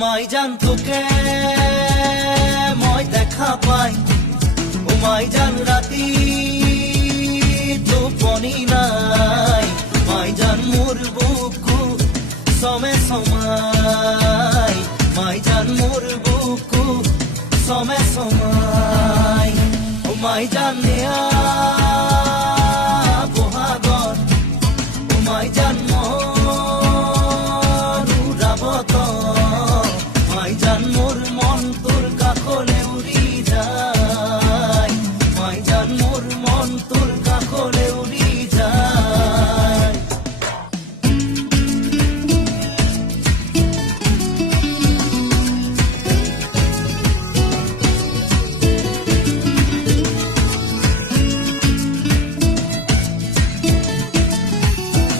মাইজান তোকে মই দেখা পাই ও মাইজান রাতি টোপনি নাই মাইজান মোর বুকু সমে সমাই মাইজান মোর বুকু সমে সমাই ও মাইজান নেয়া বহাগর ও মাইজান